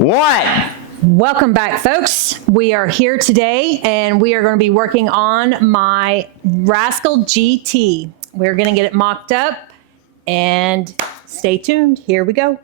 One. Welcome back, folks. We are here today and we are going to be working on my Rascal GT. We're going to get it mocked up and stay tuned. Here we go.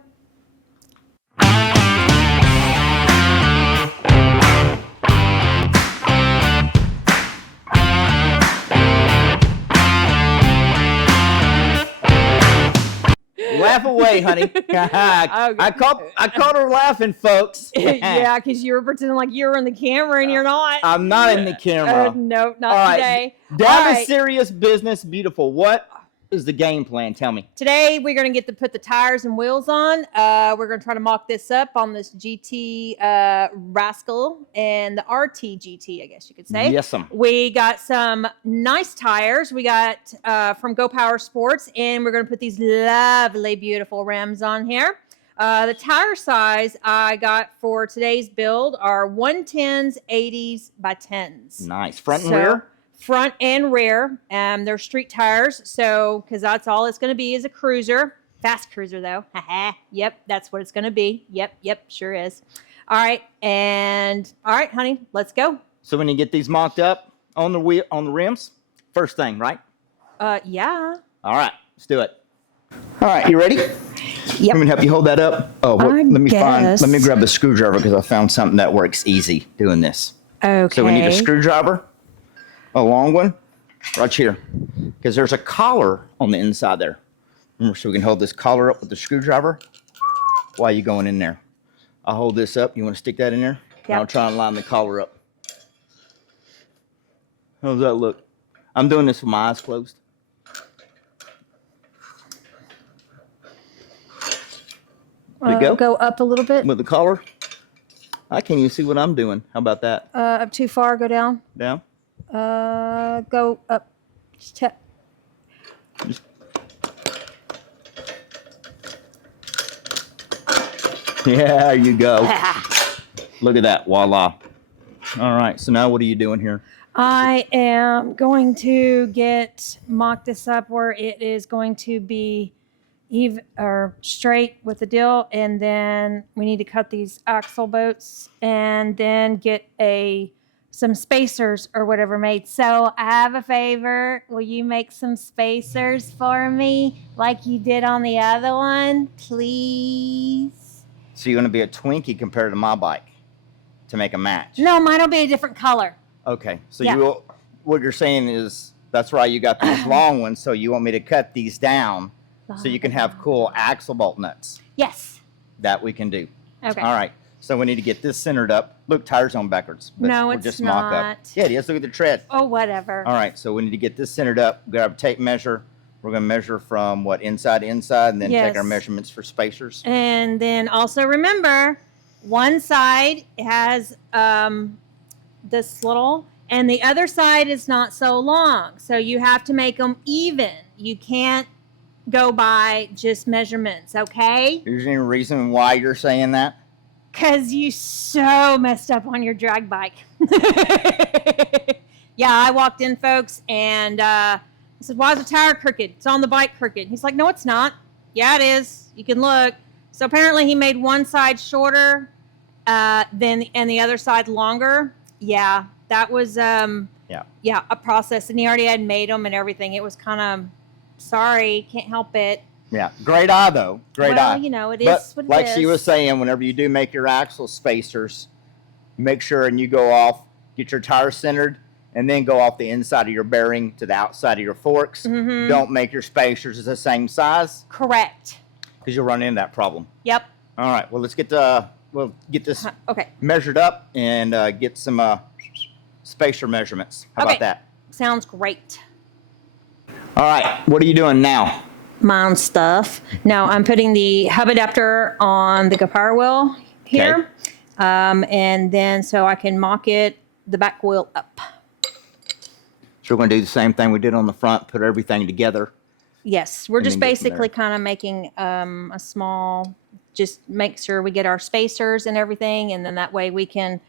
Laugh away, honey. I caught her laughing, folks. Yeah, because you were pretending like you were in the camera and you're not. I'm not in the camera. No, not today. Down to serious business, beautiful. What is the game plan? Tell me. Today we're going to put the tires and wheels on. We're going to try to mock this up on this GT Rascal and the RT GT, I guess you could say. Yes, ma'am. We got some nice tires. We got from Go Power Sports, and we're going to put these lovely, beautiful rims on here. The tire size I got for today's build are 110s, 80s by 10s. Nice. Front and rear? Front and rear. They're street tires, so because that's all it's going to be is a cruiser. Fast cruiser, though. Yep, that's what it's going to be. Yep, sure is. All right, honey, let's go. So when you get these mocked up on the rims, first thing, right? Yeah. All right, let's do it. All right, you ready? Yep. I'm gonna help you hold that up. Oh, let me grab the screwdriver because I found something that works easy doing this. Okay. So we need a screwdriver, a long one, right here, because there's a collar on the inside there. So we can hold this collar up with the screwdriver while you're going in there. I'll hold this up. You want to stick that in there? Yeah. I'll try and line the collar up. How does that look? I'm doing this with my eyes closed. Go up a little bit. With the collar? I can't even see what I'm doing. How about that? Up too far, go down. Down? Go up. Yeah, there you go. Look at that. Voila. All right. So now what are you doing here? I am going to mock this up where it is going to be even or straight with the deal, and then we need to cut these axle bolts and then get some spacers or whatever made. So I have a favor. Will you make some spacers for me like you did on the other one, please? So you're going to be a Twinkie compared to my bike to make a match? No, mine will be a different color. Okay. So Yeah. what you're saying is that's right. You got these long ones. So you want me to cut these down so you can have cool axle bolt nuts. Yes. That we can do. Okay. All right. So we need to get this centered up. Look, tires on backwards. But No, we'll it's just mock not. up. Yeah, it is. Look at the tread. Oh, whatever. All right. So we need to get this centered up. Grab a tape measure. We're going to measure from inside to inside, and then take our measurements for spacers. And then also remember, one side has this little, and the other side is not so long. So you have to make them even. You can't go by just measurements, okay? Is there any reason why you're saying that? Because you so messed up on your drag bike. Yeah, I walked in, folks, and I said, why is the tire crooked? It's on the bike crooked. He's like, no, it's not. Yeah, it is. You can look. So apparently he made one side shorter and the other side longer. Yeah, that was a process. And he already had made them and everything. It was kind of, sorry, can't help it. Yeah, great eye, though. Great eye. Well, you know, it but is what it like is. she was saying, whenever you do make your axle spacers, make sure and you go off, get your tire centered, and then go off the inside of your bearing to the outside of your forks. Mm-hmm. Don't make your spacers the same size. Correct. Because you'll run into that problem. Yep. All right. Well, let's we'll get this Okay. measured up and get some spacer measurements. How about that? Sounds great. All right. What are you doing now? My own stuff. Now I'm putting the hub adapter on the power wheel here. Okay. And then so I can mock the back wheel up. So we're going to do the same thing we did on the front, put everything together. Yes, we're And just then get from basically kind of making a small, just make sure we get our spacers and everything, and then that way we can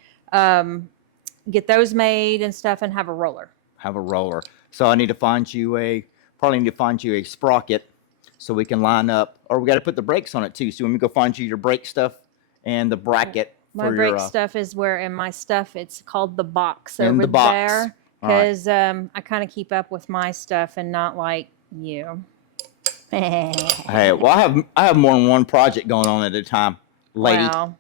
get those made and stuff and have a roller. Have a roller. So I need to find you probably need to find you a sprocket so we can line up, or we got to put the brakes on it too. So when we go find you your brake stuff and the bracket My for brake your stuff is where in my stuff it's called the box in over the box. there. All right. Because I kind of keep up with my stuff and not like you. Hey, well, I have more than one project going on at a time, lady. Well,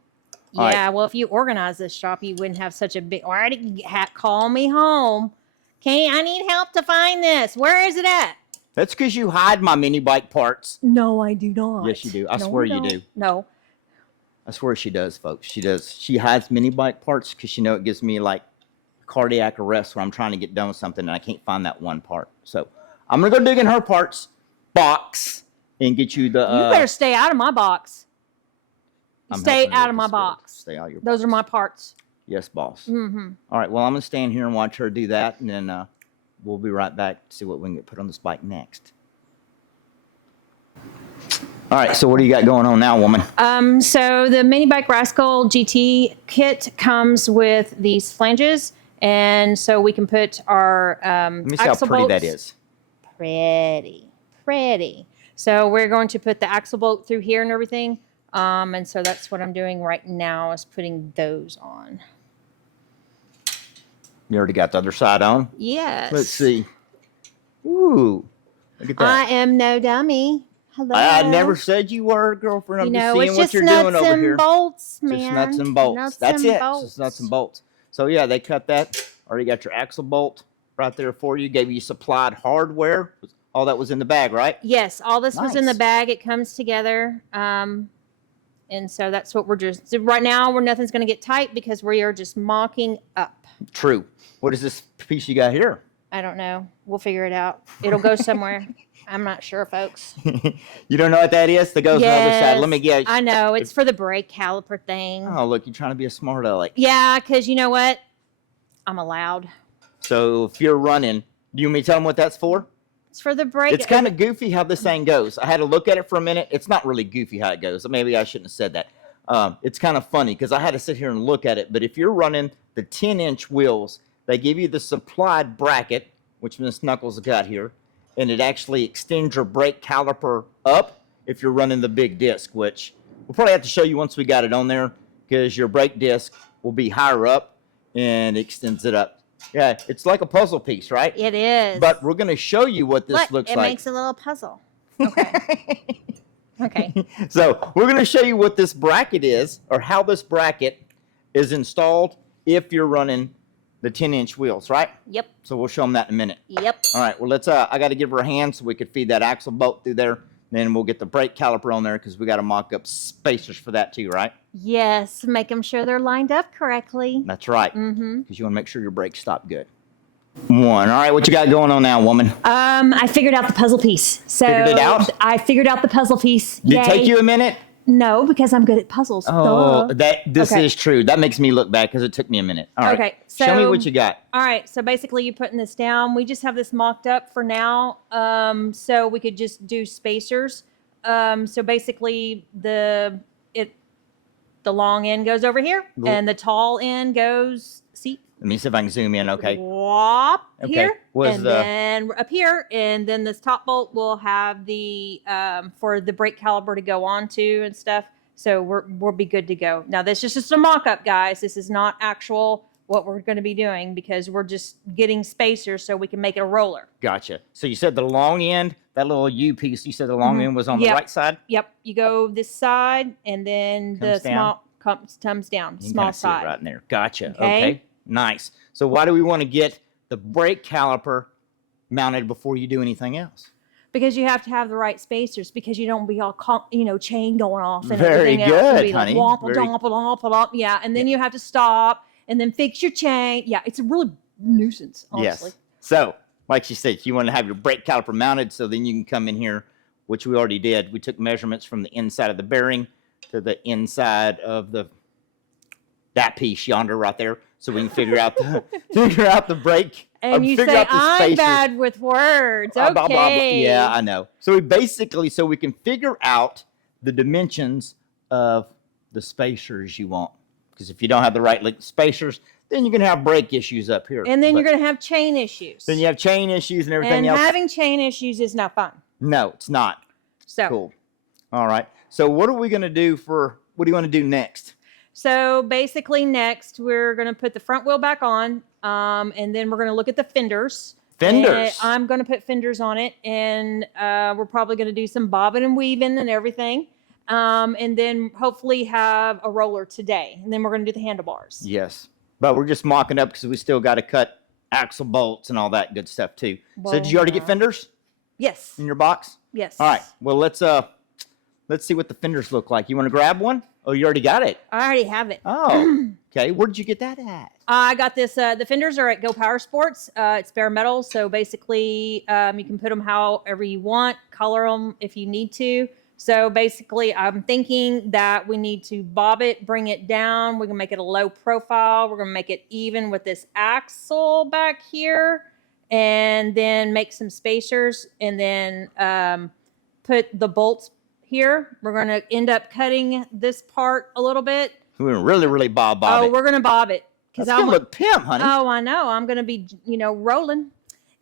All yeah. right. Well, if you organize this shop, you wouldn't have such a big. Why did you call me home? Okay, I need help to find this. Where is it at? That's because you hide my mini bike parts. No, I do not. Yes, you do. I No, swear I you don't. do. No. I swear she does, folks. She does. She hides mini bike parts because she know it gives me like cardiac arrest when I'm trying to get done with something and I can't find that one part. So I'm gonna go dig in her parts box and get you the. You better stay out of my box. Stay out of my box. Stay out of your. Those are my parts. Yes, boss. Mm-hmm. All right. Well, I'm gonna stand here and watch her do that, and then we'll be right back to see what we can get put on this bike next. All right. So what do you got going on now, woman? So the mini bike Rascal GT kit comes with these flanges, and so we can put our Let me see how axle pretty bolts. that is. Pretty. So we're going to put the axle bolt through here and everything. And so that's what I'm doing right now is putting those on. You already got the other side on. Yes. Let's see. Ooh, look at that. I am no dummy. Hello. I never said you were, girlfriend. I'm You know, just seeing it's what just you're nuts doing over and here. bolts, man. Just nuts and bolts. Nuts That's and it. bolts. Just nuts and bolts. So yeah, they cut that. Already got your axle bolt right there for you. Gave you supplied hardware. All that was in the bag, right? Yes, all this was in the Nice. bag. It comes together. And so that's what we're just so right now. Nothing's going to get tight because we are just mocking up. True. What is this piece you got here? I don't know. We'll figure it out. It'll go somewhere. I'm not sure, folks. You don't know what that is? That goes on the other side. Let me Yes, guess. I know. It's for the brake caliper thing. Oh, look, you're trying to be a smart aleck. Yeah, because you know what? I'm allowed. So if you're running, do you want me to tell them what that's for? It's for the brake. It's kind of goofy how this thing goes. I had to look at it for a minute. It's not really goofy how it goes. Maybe I shouldn't have said that. It's kind of funny because I had to sit here and look at it. But if you're running the 10-inch wheels, they give you the supplied bracket, which Miss Knuckles got here, and it actually extends your brake caliper up if you're running the big disc, which we'll probably have to show you once we got it on there because your brake disc will be higher up and extends it up. Yeah, it's like a puzzle piece, right? It is. But we're going to show you what this Look, looks it like. makes a little puzzle. Okay. Okay. So we're going to show you what this bracket is or how this bracket is installed if you're running the 10-inch wheels, right? Yep. So we'll show them that in a minute. Yep. All right, well, let's. I got to give her a hand so we could feed that axle bolt through there. Then we'll get the brake caliper on there because we got to mock up spacers for that too, right? Yes. Make them sure they're lined up correctly. That's right. Mm-hmm. Because you want to make sure your brakes stop good. One. All right, what you got going on now, woman? I figured out the puzzle piece. So Figured it out? I figured out the puzzle piece. Did Yay. it take you a minute? No, because I'm good at puzzles. Oh, Duh. this Okay. is true. That makes me look bad because it took me a minute. All right. Okay, Show me so- what you got. All right, so basically you're putting this down. We just have this mocked up for now. So we could just do spacers. So basically the long end goes over here Cool. and the tall end goes, see? Let me see if I can zoom in. Okay. Whop Okay. here. Was and the- then up here. And then this top bolt will have the, for the brake caliper to go onto and stuff. So we'll be good to go. Now this is just a mock-up, guys. This is not actual what we're going to be doing because we're just getting spacers so we can make it a roller. Gotcha. So you said the long end, that little U piece, you said the long end was on the Yep. right side? Yep. You go this side and then Comes the down. small comes down, You can small kinda see it side. right in there. Gotcha. Okay. Okay. Nice. So why do we want to get the brake caliper mounted before you do anything else? Because you have to have the right spacers because you don't be all, chain going off and Very everything else. good, It'll be honey. Like, womple, Very- domple, domple, domple. Yeah, and then you have to stop and then fix your chain. Yeah, it's a really nuisance, honestly. Yes. So, like she said, you want to have your brake caliper mounted so then you can come in here, which we already did. We took measurements from the inside of the bearing to the inside of that piece yonder right there so we can figure out the brake. And you figure say, out the I'm spacers. bad with words. Blah, Okay. blah, blah, blah. Yeah, I know. So we basically, so we can figure out the dimensions of the spacers you want. Because if you don't have the right spacers, then you're going to have brake issues up here. And then But you're going to have chain issues. then you have chain issues and everything and else. having chain issues is not fun. No, it's not. So Cool. All right. So what are we going to do what do you want to do next? So basically next we're going to put the front wheel back on, and then we're going to look at the fenders. Fenders. And I'm going to put fenders on it, and we're probably going to do some bobbing and weaving and everything. And then hopefully have a roller today. And then we're going to do the handlebars. Yes. But we're just mocking up because we still got to cut axle bolts and all that good stuff too. Well, so did you already get fenders Yes. in your box? Yes. All right. Well, let's see what the fenders look like. You want to grab one? Oh, you already got it. I already have it. Oh, okay. Where did you get that at? I got this. The fenders are at Go Power Sports. It's bare metal, so basically you can put them however you want, color them if you need to. So basically, I'm thinking that we need to bob it, bring it down. We're gonna make it a low profile. We're gonna make it even with this axle back here, and then make some spacers, and then put the bolts here. We're gonna end up cutting this part a little bit. We're really bob Oh, it. we're gonna bob it. That's gonna look pimp, honey. Oh, I know. I'm gonna be, rolling,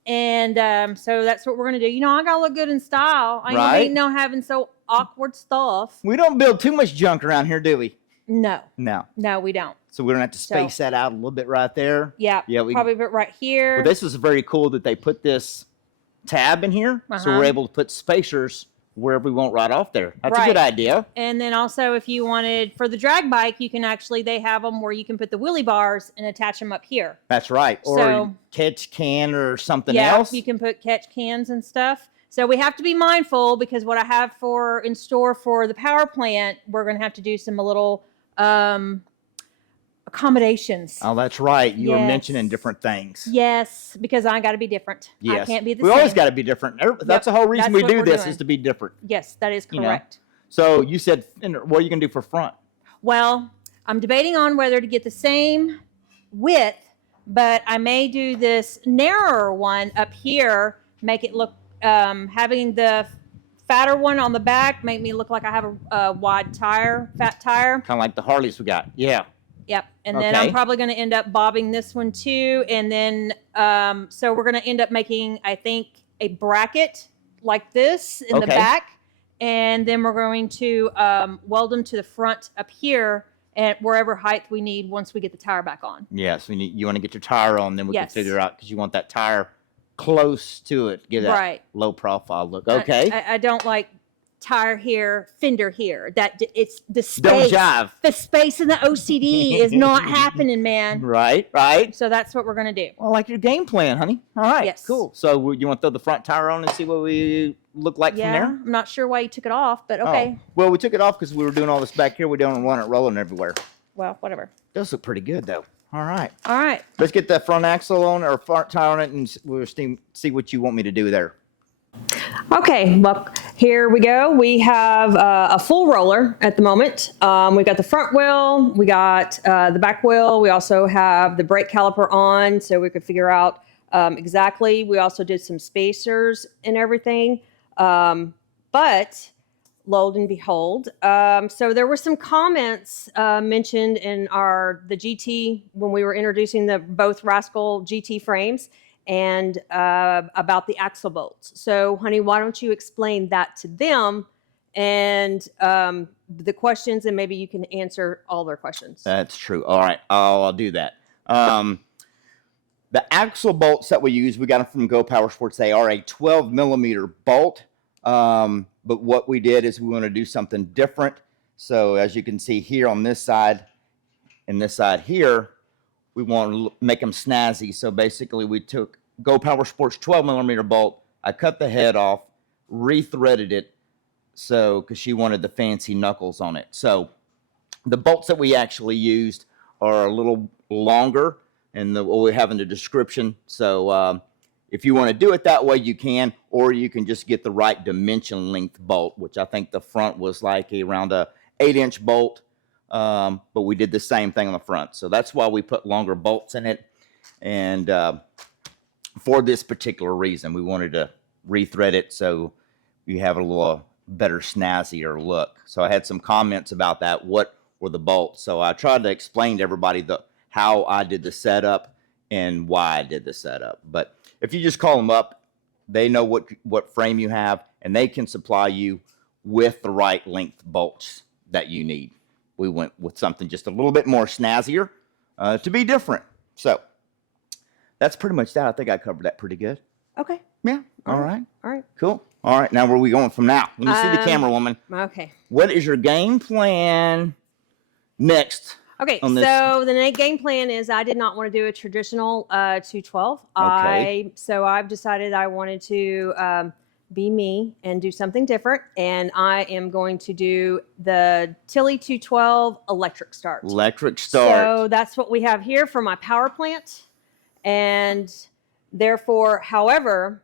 and so that's what we're gonna do. I gotta look good in style. I ain't gonna be no having so awkward stuff. We don't build too much junk around here, do we? No, No, we don't. So we're gonna have to space that out a little bit right there. Yeah, we probably put right here. Well, this is very cool that they put this tab in here, so we're able to put spacers wherever we want right off there. That's a good idea. And then also, if you wanted for the drag bike, you can they have them where you can put the wheelie bars and attach them up here. That's right. Or So, catch can or something yeah, else. you can put catch cans and stuff. So we have to be mindful because what I have in store for the power plant, we're going to have to do some little accommodations. Oh, that's right. You were mentioning different things. Yes, because I got to be different. Yes. I can't be the we same. always got to be different. That's the whole reason That's we what do we're this doing. is to be different. Yes, that is correct. So you said, what are you going to do for front? Well, I'm debating on whether to get the same width, but I may do this narrower one up here, make it look, having the fatter one on the back, make me look like I have a wide tire, fat tire. Kind of like the Harleys we got. Yeah. Yep. And then I'm probably going to end up bobbing this one too. And then, so we're going to end up making, I think, a bracket like this in the back. And then we're going to weld them to the front up here at wherever height we need once we get the tire back on. Yes. You want to get your tire on, then we can figure out, because you want that tire close to it. Give that low profile look. Okay. I don't like tire here, fender here. That it's the space. Don't jive. The space in the OCD is not happening, man. Right. So that's what we're gonna do. Well, I like your game plan, honey. All right. Yes. Cool. So you want to throw the front tire on and see what we look like from there? I'm not sure why you took it off, but okay. Oh. Well, we took it off because we were doing all this back here. We don't want it rolling everywhere. Well, whatever. It does look pretty good though. All right. Let's get that front axle on or front tire on it, and we'll see what you want me to do there. Okay, well, here we go. We have a full roller at the moment. We got the front wheel, we got the back wheel. We also have the brake caliper on, so we could figure out exactly. We also did some spacers and everything. But lo and behold, so there were some comments mentioned in the GT when we were introducing both Rascal GT frames, and about the axle bolts. So, honey, why don't you explain that to them and the questions, and maybe you can answer all their questions. That's true. All right, I'll do that. The axle bolts that we use, we got them from Go Power Sports. They are a 12 millimeter bolt. But what we did is we want to do something different. So as you can see here on this side and this side here, we want to make them snazzy. So basically we took Go Power Sports 12 millimeter bolt. I cut the head off, re-threaded it. So, because she wanted the fancy knuckles on it. So the bolts that we actually used are a little longer, and what we have in the description. So if you want to do it that way, you can, or you can just get the right dimension length bolt, which I think the front was like around a 8-inch bolt. But we did the same thing on the front. So that's why we put longer bolts in it. And for this particular reason, we wanted to rethread it so you have a little better, snazzier look. So I had some comments about that. What were the bolts? So I tried to explain to everybody how I did the setup and why I did the setup. But if you just call them up, they know what frame you have, and they can supply you with the right length bolts that you need. we went with something just a little bit more snazzier to be different. So that's pretty much that. I think I covered that pretty good. Okay. Yeah. All right. All right. Cool. All right. Now, where are we going from now? Let me see the camera, woman. Okay. What is your game plan next? Okay, on this? so the game plan is I did not want to do a traditional 212. Okay. So I've decided I wanted to be me and do something different. And I am going to do the Tilly 212 electric start. Electric start. So that's what we have here for my power plant. And therefore, however,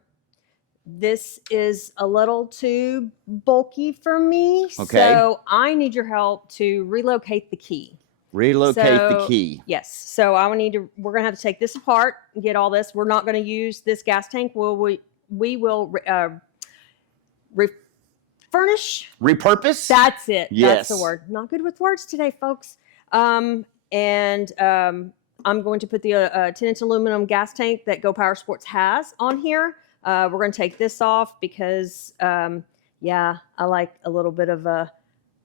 this is a little too bulky for me. Okay. So I need your help to relocate the key. Relocate the key. Yes. So we're going to have to take this apart and get all this. We're not going to use this gas tank. We will refurnish. Repurpose? That's it. Yes. That's the word. Not good with words today, folks. I'm going to put the 10-inch aluminum gas tank that Go Power Sports has on here. We're going to take this off because, I like a little bit of a,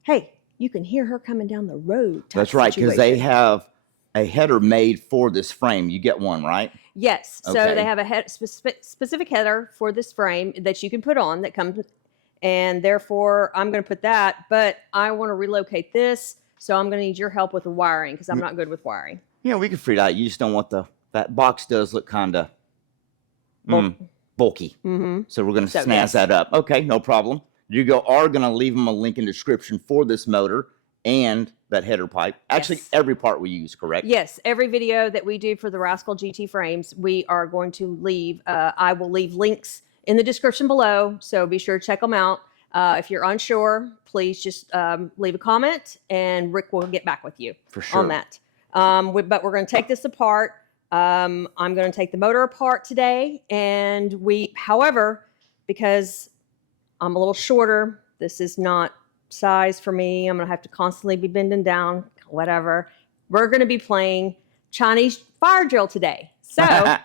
hey, you can hear her coming down the road. That's right, because they have a header made for this frame. You get one, right? Yes. Okay. So they have a specific header for this frame that you can put on that comes with, and therefore I'm going to put that, but I want to relocate this. So I'm going to need your help with the wiring because I'm not good with wiring. Yeah, we can figure it out. You just don't want that box does look kind of bulky. Mm-hmm. So we're going to snazz that up. Okay, no problem. You are going to leave them a link in the description for this motor and that header pipe. Actually, every part we use, correct? Yes, every video that we do for the Rascal GT frames, we are going to leave, I will leave links in the description below, so be sure to check them out. If you're unsure, please just leave a comment and Rick will get back with you for sure on that. But we're going to take this apart. I'm going to take the motor apart today, and however, because I'm a little shorter, this is not size for me. I'm going to have to constantly be bending down, whatever. We're going to be playing Chinese fire drill today. So I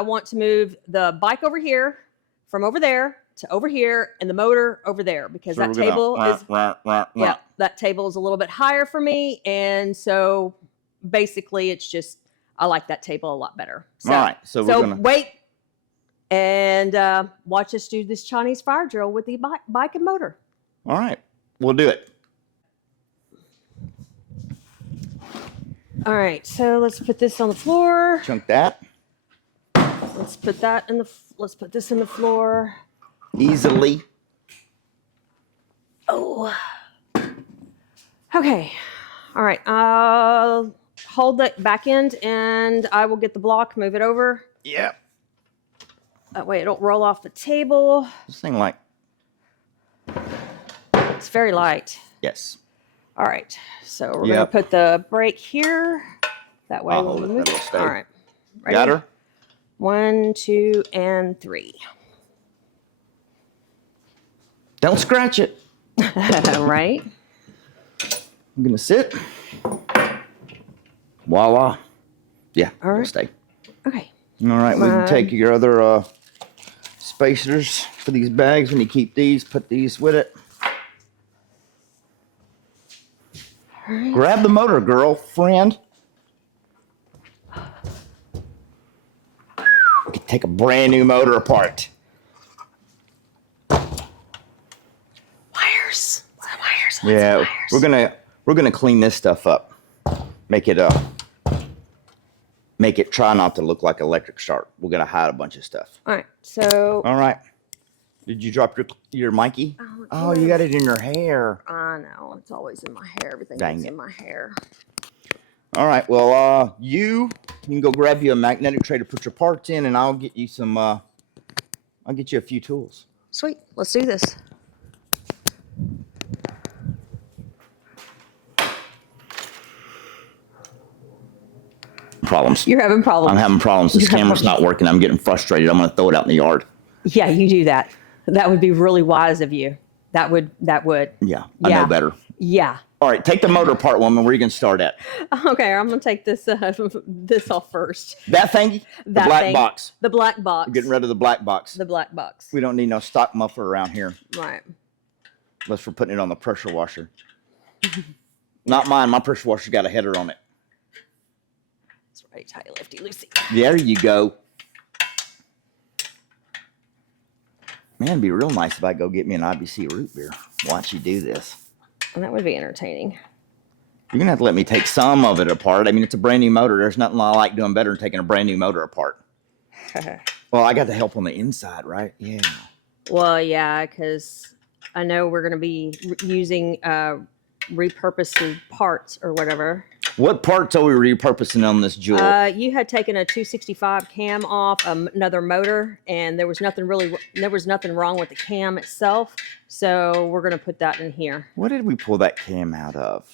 want to move the bike over here, from over there to over here, and the motor over there, because that table that table is a little bit higher for me. And so basically it's just, I like that table a lot better. So, all right. So we're going to wait and watch us do this Chinese fire drill with the bike and motor. All right. We'll do it. All right. So let's put this on the floor. Chunk that. Let's put this in the floor. Easily. Oh. Okay. All right. I'll hold that back end and I will get the block, move it over. Yep. That way it don't roll off the table. This thing it's very light. Yes. All right. So we're going to put the brake here. That way we'll move it. All right. Ready? Got her? 1, 2, and 3. Don't scratch it. Right. I'm going to sit. Voila. Yeah. All right. We'll stay. Okay. All right. We can take your other spacers for these bags. When you keep these, put these with it. All right. Grab the motor, girlfriend. We can take a brand new motor apart. Wires. Yeah, we're gonna clean this stuff up. Make it try not to look like electric start. We're gonna hide a bunch of stuff. All right. So. All right. Did you drop your Mikey? Oh, you got it in your hair. I know. It's always in my hair. Everything is in my hair. All right. Well, you can go grab you a magnetic tray to put your parts in, and I'll get you some. I'll get you a few tools. Sweet. Let's do this. Problems. You're having problems. I'm having problems. This camera's not working. I'm getting frustrated. I'm going to throw it out in the yard. Yeah, you do that. That would be really wise of you. That would. Yeah, I know better. Yeah. All right, take the motor apart, woman. Where are you going to start at? Okay, I'm going to take this off first. That thing? The black box. The black box. We're getting rid of the black box. The black box. We don't need no stock muffler around here. Right. Unless we're putting it on the pressure washer. Not mine. My pressure washer's got a header on it. That's right, tight, lefty, loosey. There you go. Man, it'd be real nice if I go get me an IBC root beer. Watch you do this. And that would be entertaining. You're going to have to let me take some of it apart. I mean, it's a brand new motor. There's nothing I like doing better than taking a brand new motor apart. Well, I got the help on the inside, right? Yeah. Well, yeah, because I know we're going to be using repurposed parts or whatever. What parts are we repurposing on this Jewel? You had taken a 265 cam off another motor, and there was nothing wrong with the cam itself. So we're going to put that in here. What did we pull that cam out of?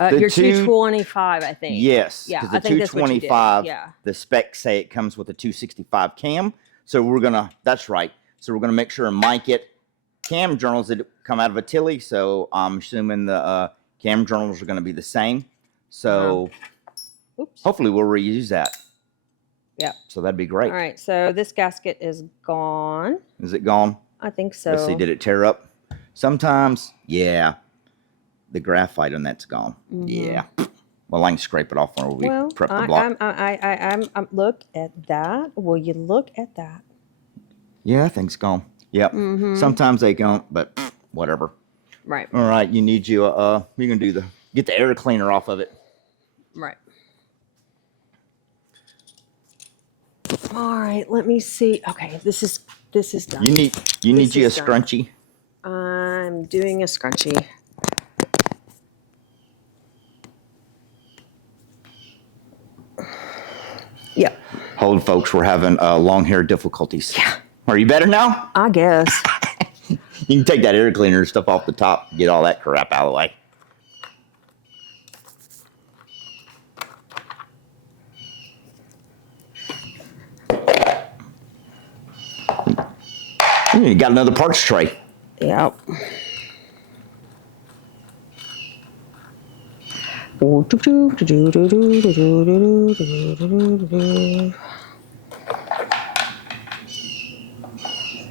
Your 225, I think. Yes. Yeah, because the I think that's what you did. 225, Yeah. the specs say it comes with a 265 cam. So we're going to, that's right. So we're going to make sure and mic it. Cam journals that come out of a Tilly. So I'm assuming the cam journals are going to be the same. So hopefully we'll reuse that. Yeah. So that'd be great. All right. So this gasket is gone. Is it gone? I think so. Let's see. Did it tear up? Sometimes, yeah. The graphite on that's gone. Mm-hmm. Yeah. Well, I can scrape it off when we prep the block. I'm look at that. Will you look at that? Yeah, that thing's gone. Yep. Mm-hmm. Sometimes they don't, but whatever. Right. All right. You need you can get the air cleaner off of it. Right. All right. Let me see. Okay. This is done. You need you a scrunchie. I'm doing a scrunchie. Yeah. Hold, folks. We're having long hair difficulties. Yeah. Are you better now? I guess. You can take that air cleaner stuff off the top, get all that crap out of the way. You got another parts tray. Yep.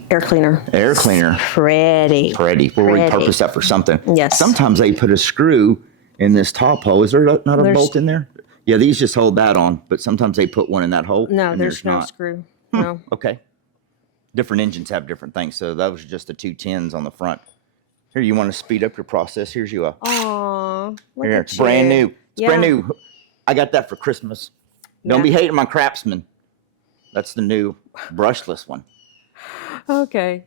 Air cleaner. Air cleaner. Pretty. We'll repurpose that for something. Yes. Sometimes they put a screw in this top hole. Is there not a bolt in there? Yeah, these just hold that on, but sometimes they put one in that hole. No, there's no screw. No. Okay. Different engines have different things. So that was just the 210s on the front. Here, you want to speed up your process? Here's you a. Aww. Here, it's brand new. It's brand new. I got that for Christmas. Don't be hating my Craftsman. That's the new brushless one. Okay.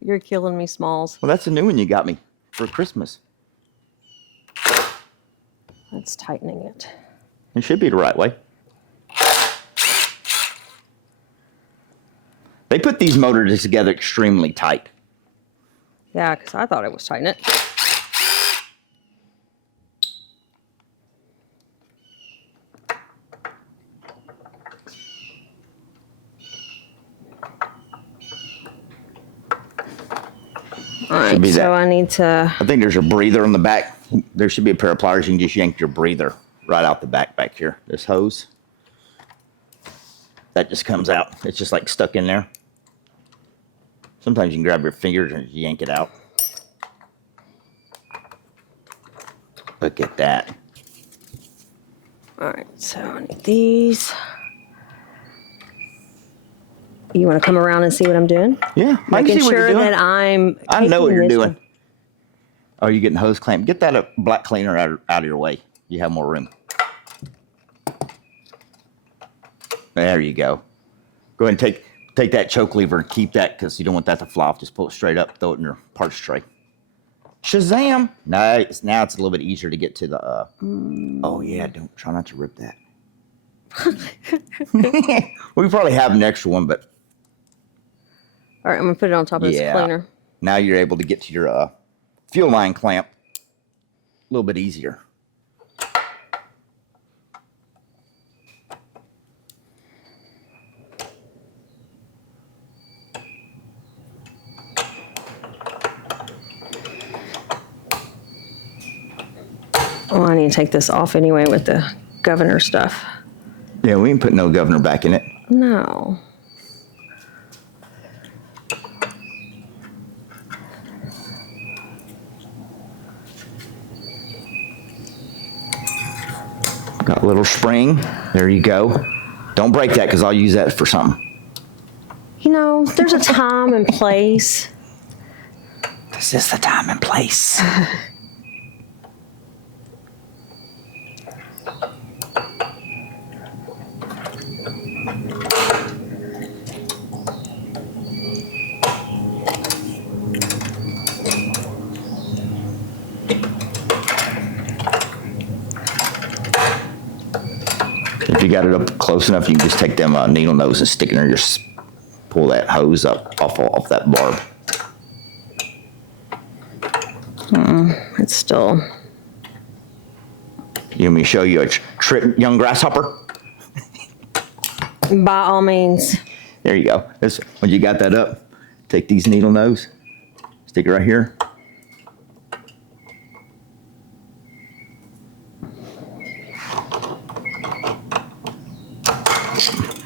You're killing me, Smalls. Well, that's a new one you got me for Christmas. That's tightening it. It should be the right way. They put these motors together extremely tight. Yeah, because I thought it was tighten it. All right, so I need to... I think there's a breather on the back. There should be a pair of pliers. You can just yank your breather right out the back here. This hose. That just comes out. It's just like stuck in there. Sometimes you can grab your fingers and yank it out. Look at that. All right, so I need these. You want to come around and see what I'm doing? Yeah, making sure that I'm. I know what you're doing. Oh, you're getting hose clamped. Get that black cleaner out of your way. You have more room. There you go. Go ahead and take that choke lever and keep that because you don't want that to fly off. Just pull it straight up, throw it in your parts tray. Shazam! Now it's a little bit easier to get to the. Oh yeah, try not to rip that. We probably have an extra one, but. All right, I'm gonna put it on top of this cleaner. Now you're able to get to your fuel line clamp a little bit easier. Oh, I need to take this off anyway with the governor stuff. Yeah, we ain't put no governor back in it. No. Got a little spring. There you go. Don't break that because I'll use that for something. You know, there's a time and place. This is the time and place. If you got it up close enough, you can just take them needle nose and stick it in there. Just pull that hose up off that barb. It's still. You want me to show you a trick, young grasshopper? By all means. There you go. When you got that up, take these needle nose, stick it right here.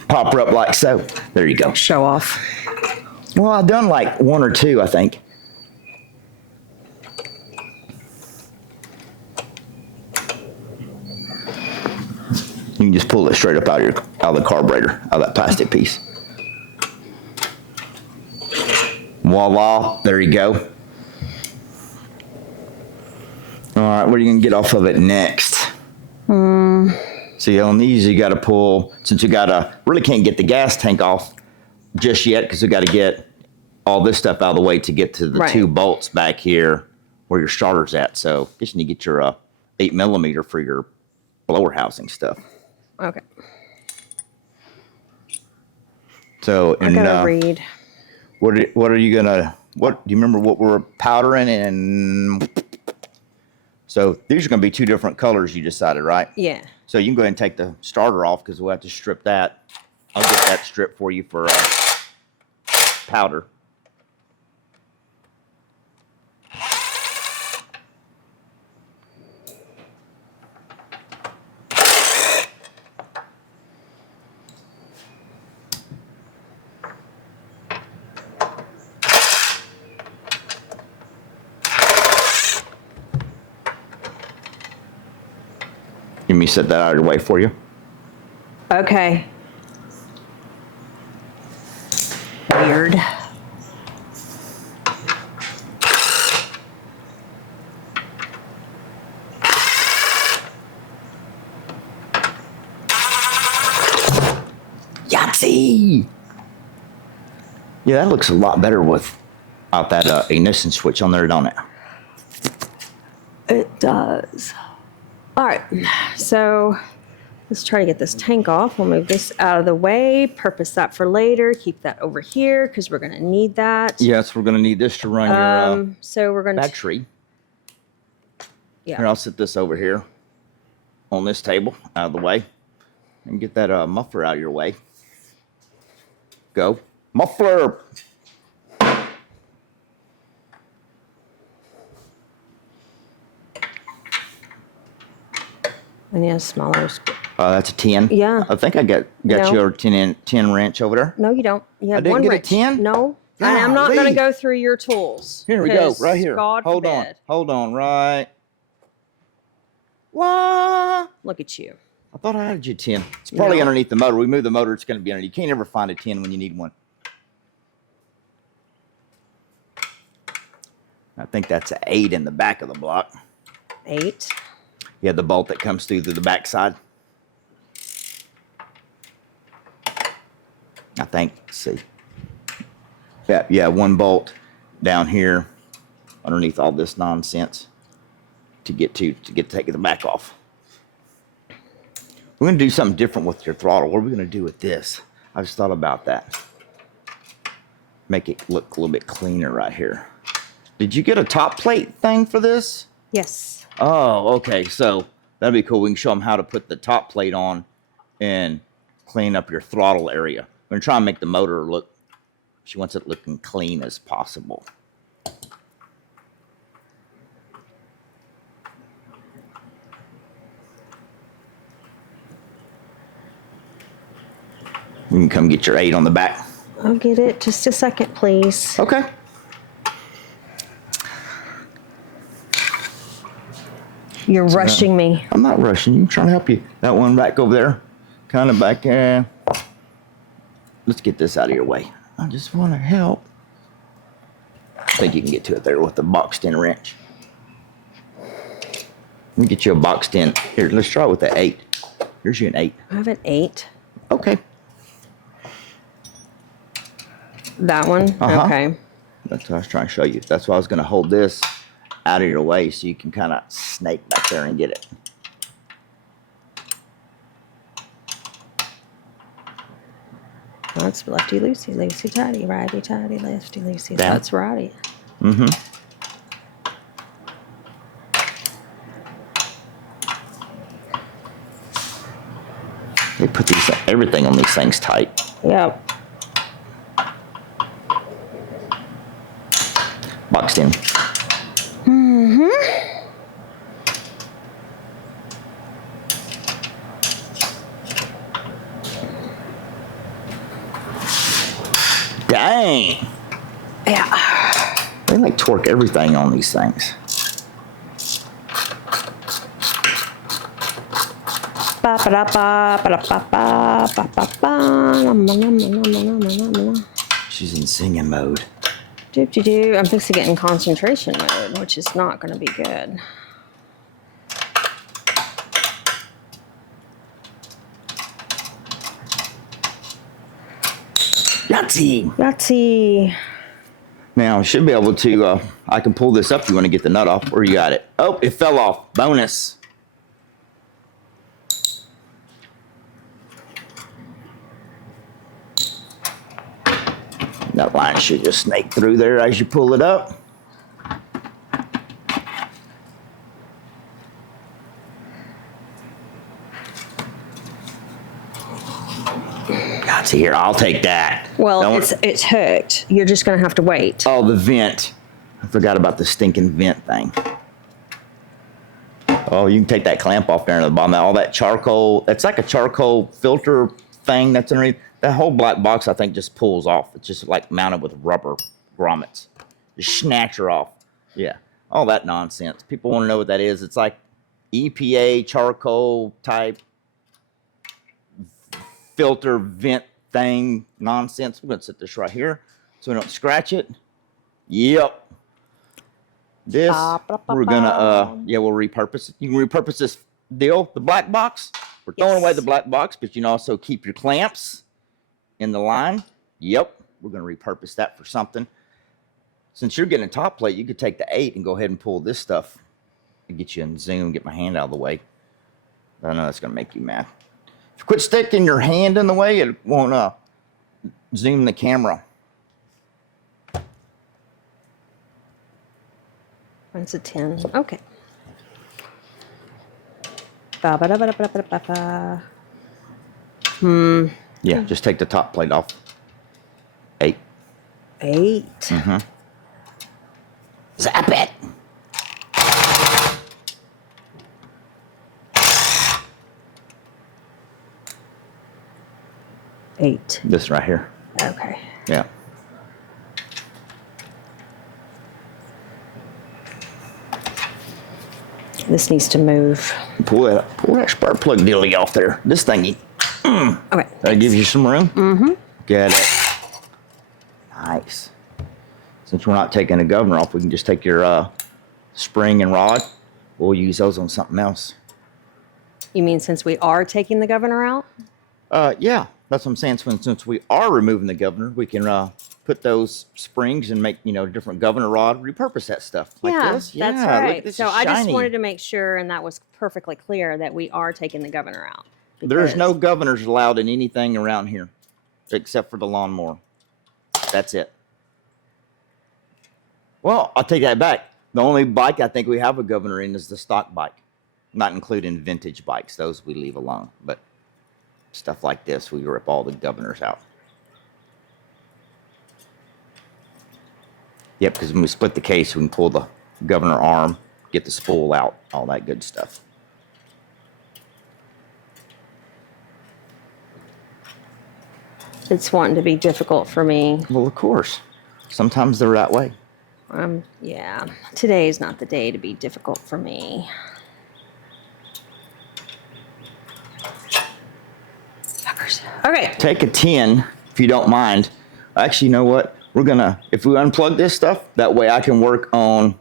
Pop her up like so. There you go. Show off. Well, I've done like one or two, I think. You can just pull it straight up out of the carburetor, out of that plastic piece. Voila, there you go. All right, what are you gonna get off of it next? See, on these you gotta pull, since you really can't get the gas tank off just yet because you gotta get all this stuff out of the way to get to the two bolts back here where your starter's at. So just need to get your 8mm for your blower housing stuff. Okay. So, I gotta read. What are you gonna? What do you remember? What we're powdering and? So these are gonna be two different colors. You decided, right? Yeah. So you can go ahead and take the starter off because we'll have to strip that. I'll get that strip for you for powder. Let me set that out of the way for you. Okay. Weird. Yahtzee! Yeah, that looks a lot better without that ignition switch on there, don't it? It does. All right, so let's try to get this tank off. We'll move this out of the way, purpose that for later, keep that over here because we're going to need that. Yes, we're going to need this to run your so we're going to battery. Yeah. Here, I'll set this over here on this table out of the way and get that muffler out of your way. Go. Muffler! I need a smaller. That's a 10. Yeah. I think I got No. your 10 wrench over there. No, you don't. You have didn't one get a wrench. 10? No. And I'm not going to Golly. go through your tools. Here we go, 'cause right here. God Hold forbid. on. Hold on, right. What? Look at you. I thought I had you 10. It's probably No. underneath the motor. We move the motor, it's going to be underneath. You can't ever find a 10 when you need one. I think that's an 8 in the back of the block. 8. Yeah, the bolt that comes through the back side. I think. Let's see. Yeah, one bolt down here underneath all this nonsense to take the back off. We're going to do something different with your throttle. What are we going to do with this? I just thought about that. Make it look a little bit cleaner right here. Did you get a top plate thing for this? Yes. Oh, okay. So that'd be cool. We can show them how to put the top plate on and clean up your throttle area. We're going to try and make the motor look, she wants it looking clean as possible. You can come get your 8 on the back. I'll get it. Just a second, please. You're rushing me. I'm not rushing you. I'm trying to help you. That one back over there. Kind of back. Let's get this out of your way. I just want to help. I think you can get to it there with the boxed in wrench. Let me get you a boxed in. Here, let's try it with the 8. Here's you an 8. I have an 8. Okay. That one? Uh-huh. Okay. That's what I was trying to show you. That's why I was going to hold this out of your way so you can kind of snake back there and get it. That's lefty loosey, loosey tighty, righty tighty, lefty loosey. Down. That's righty. Mm-hmm. They put everything on these things tight. Yep. Boxed in. Mm-hmm. Dang. Yeah. They like torque everything on these things. She's in singing mode. Do. I'm fixing to get in concentration mode, which is not going to be good. Yahtzee. Now, I should be able to, I can pull this up if you want to get the nut off. Where you got it? Oh, it fell off. Bonus. That line should just snake through there as you pull it up. Gotcha, here, I'll take that. Well, it's hooked. You're just going to have to wait. Oh, the vent. I forgot about the stinking vent thing. Oh, you can take that clamp off there in the bottom. All that charcoal, it's like a charcoal filter thing that's underneath. That whole black box, I think, just pulls off. It's just like mounted with rubber grommets. Just snatch her off. Yeah, all that nonsense. People want to know what that is. It's like EPA charcoal type filter vent thing nonsense. We're going to set this right here so we don't scratch it. Yep. This, we're going to, we'll repurpose it. You can repurpose this deal, the black box. We're throwing away the black box, but you can also keep your clamps in the line. Yep, we're going to repurpose that for something. Since you're getting a top plate, you could take the 8 and go ahead and pull this stuff and get you in zoom, get my hand out of the way. I know that's going to make you mad. If you quit sticking your hand in the way, it won't zoom the camera. It's a 10. Okay. Yeah, just take the top plate off. 8. 8. Mm-hmm. Zap it. Eight. This right here. Okay. Yeah. This needs to move. Pull that spark plug dealie off there. This thingy. Okay. That gives you some room? Mm-hmm. Get it. Nice. Since we're not taking the governor off, we can just take your spring and rod. We'll use those on something else. You mean since we are taking the governor out? Yeah, that's what I'm saying. Since we are removing the governor, we can put those springs and make, different governor rod, repurpose that stuff like this. Yeah, that's right. Look, so I just wanted to make sure, and that was perfectly clear, that we are taking the governor out. There's no governors allowed in anything around here except for the lawnmower. That's it. Well, I'll take that back. The only bike I think we have a governor in is the stock bike, not including vintage bikes. Those we leave alone. But stuff like this, we rip all the governors out. Yep, because when we split the case, we can pull the governor arm, get the spool out, all that good stuff. It's wanting to be difficult for me. Well, of course. Sometimes they're that way. Yeah. Today is not the day to be difficult for me. wires. Okay. Take a 10, if you don't mind. Actually, you know what? We're gonna, if we unplug this stuff, that way I can work on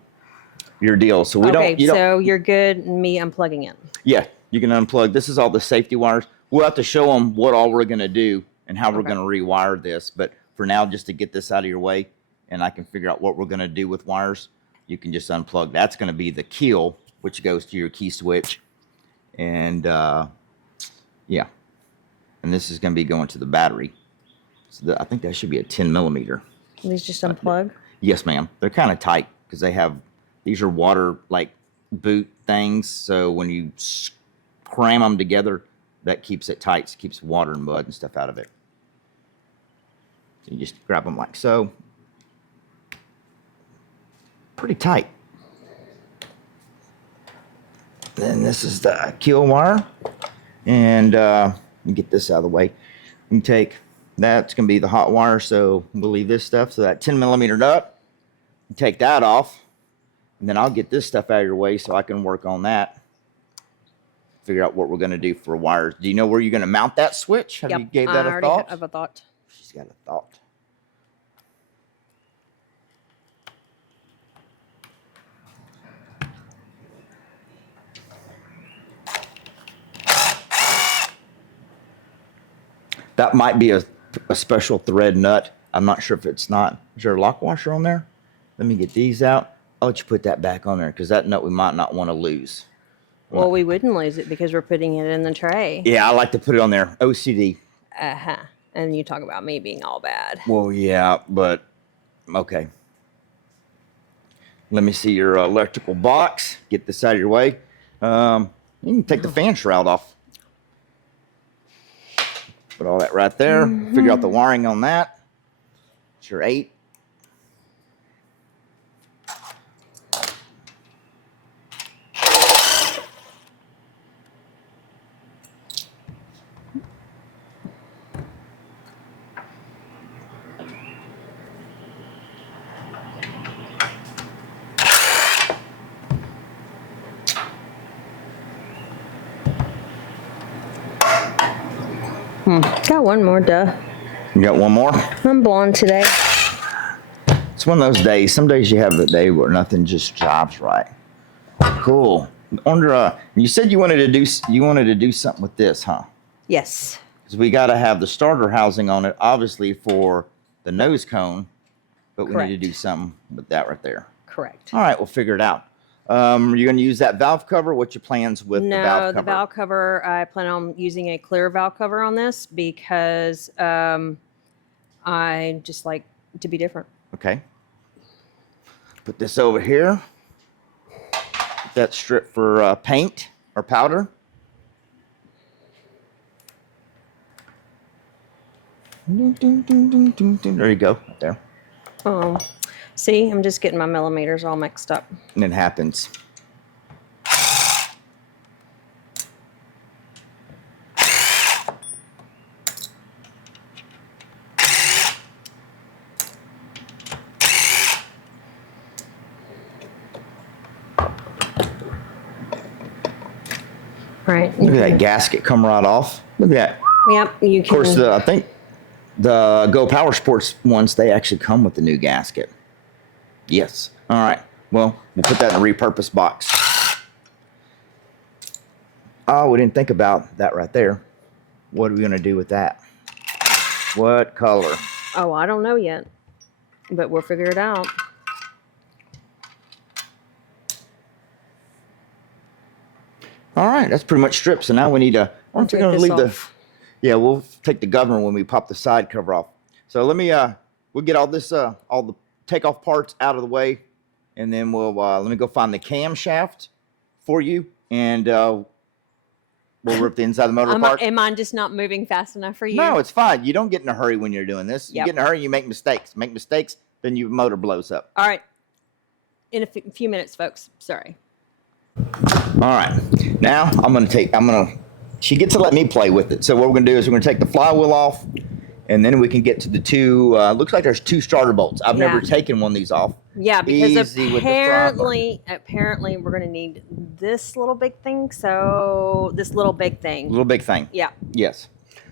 your deal. So we don't. So you're good. Me unplugging it. Yeah, you can unplug. This is all the safety wires. We'll have to show them what all we're gonna do and how we're gonna rewire this. But for now, just to get this out of your way, and I can figure out what we're gonna do with wires, you can just unplug. That's gonna be the keel, which goes to your key switch, and yeah, and this is gonna be going to the battery. So I think that should be a 10 millimeter. These just unplug? Yes, ma'am. They're kind of tight because they have, these are water like boot things. So when you cram them together, that keeps it tight. So it keeps water and mud and stuff out of it. So you just grab them like so. Pretty tight. Then this is the keel wire. And you get this out of the way. You can take, that's going to be the hot wire, so we'll leave this stuff. So that 10 millimeter nut, take that off, and then I'll get this stuff out of your way so I can work on that. Figure out what we're going to do for wires. Do you know where you're going to mount that switch? Have you gave that a thought? I have a thought. She's got a thought. That might be a special thread nut. I'm not sure if it's not. Is there a lock washer on there? Let me get these out. I'll let you put that back on there because that nut we might not want to lose. Well, we wouldn't lose it because we're putting it in the tray. Yeah, I like to put it on there. OCD. Uh-huh. And you talk about me being all bad. Well, yeah, but okay. Let me see your electrical box. Get this out of your way. You can take the fan shroud off. Put all that right there. Figure out the wiring on that. It's your 8. Got one more, duh. You got one more? I'm blonde today. It's one of those days. Some days you have the day where nothing just jobs right. Cool. Under you said you wanted to do something with this, huh? Yes. Because we got to have the starter housing on it, obviously for the nose cone, but we need to do something with that right there. Correct. All right, we'll figure it out. Are you going to use that valve cover? What's your plans with the valve cover? No, the valve cover, I plan on using a clear valve cover on this because I just like to be different. Okay. Put this over here. That strip for paint or powder. There you go, right there. Oh, see, I'm just getting my millimeters all mixed up. And it happens. Right. Look at that gasket come right off. Look at that. Yep, you can. Of course, I think the Go Power Sports ones, they actually come with the new gasket. Yes. All right. Well, we'll put that in a repurposed box. Oh, we didn't think about that right there. What are we going to do with that? What color? Oh, I don't know yet, but we'll figure it out. All right, that's pretty much stripped. So now we need to. Aren't we going to leave the? Yeah, we'll take the governor when we pop the side cover off. So let me. We'll get all this, all the takeoff parts out of the way, and then we'll. Let me go find the camshaft for you, and we'll rip the inside of the motor apart. Am I just not moving fast enough for you? No, it's fine. You don't get in a hurry when you're doing this. You get in a hurry, you make mistakes. Make mistakes, then your motor blows up. All right. In a few minutes, folks. Sorry. All right. Now she gets to let me play with it. So what we're going to do is we're going to take the flywheel off, and then we can get to the two, looks like there's 2 starter bolts. I've never taken one of these off. Yeah, because Easy apparently we're going to need this little big thing. So this little big thing. Little big thing. Yeah. Yes.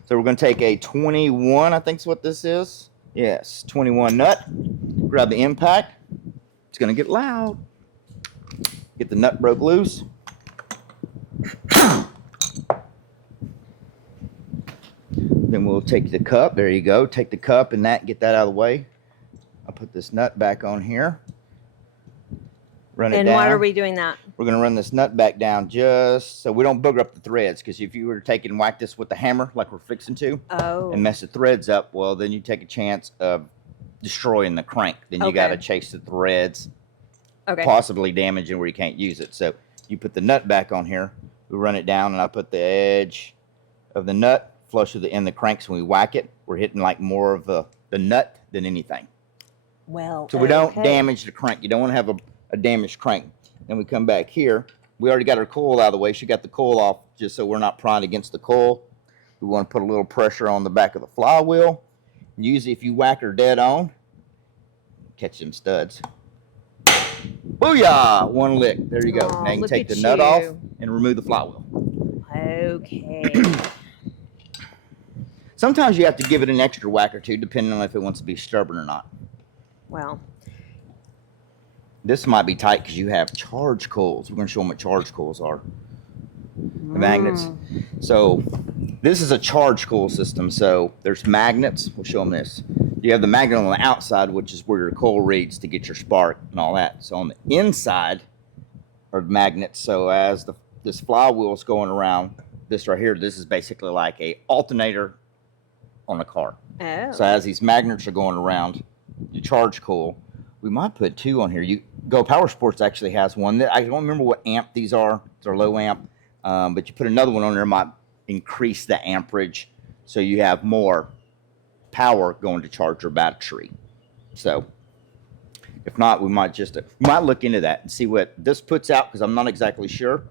So we're going to take a 21, I think is what this is. Yes, 21 nut. Grab the impact. It's going to get loud. Get the nut broke loose. Then we'll take the cup. There you go. Take the cup and get that out of the way. I'll put this nut back on here. Run it down. And why are we doing that? We're going to run this nut back down just so we don't booger up the threads. Because if you were to take it and whack this with the hammer like we're fixing to and mess the threads up, well, then you take a chance of destroying the crank. Then you got to chase the threads, possibly damaging where you can't use it. So you put the nut back on here. We run it down, and I put the edge of the nut flush with the end of the crank. So when we whack it, we're hitting like more of the nut than anything. Well, so we don't damage the crank. You don't want to have a damaged crank. Then we come back here. We already got our coil out of the way. She got the coil off just so we're not prying against the coil. We want to put a little pressure on the back of the flywheel. And usually if you whack her dead on, catch them studs. Booyah! One lick. There you go. Now you can take the nut off and remove the flywheel. Okay. Sometimes you have to give it an extra whack or two depending on if it wants to be stubborn or not. Well, this might be tight because you have charge coils. We're going to show them what charge coils are. The magnets. So this is a charge coil system. So there's magnets. We'll show them this. You have the magnet on the outside, which is where your coil reads to get your spark and all that. So on the inside are magnets. So as this flywheel is going around, this right here, this is basically like a alternator on a car. Oh. So as these magnets are going around, your charge coil, we might put two on here. Go Power Sports actually has one. I don't remember what amp these are. They're low amp. But you put another one on there, might increase the amperage so you have more power going to charge your battery. So if not, we might look into that and see what this puts out, because I'm not exactly sure.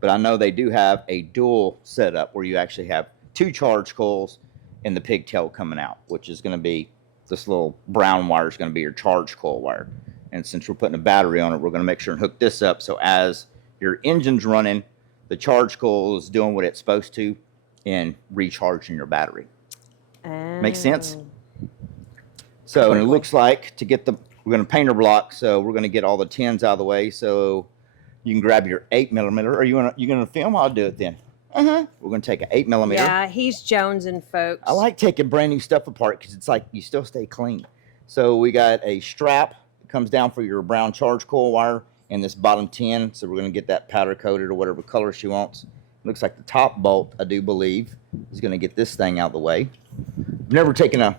But I know they do have a dual setup where you actually have two charge coils and the pigtail coming out, which is going to be this little brown wire is going to be your charge coil wire. And since we're putting a battery on it, we're going to make sure and hook this up so as your engine's running, the charge coil is doing what it's supposed to and recharging your battery. Makes sense? So, and it looks like we're going to paint our block, so we're going to get all the 10s out of the way. So you can grab your 8mm. Are you going to film? I'll do it then. We're going to take an 8mm. Yeah, he's jonesing, folks. I like taking brand new stuff apart because it's like you still stay clean. So we got a strap that comes down for your brown charge coil wire and this bottom 10. So we're going to get that powder coated or whatever color she wants. Looks like the top bolt, I do believe, is going to get this thing out of the way. I've never taken a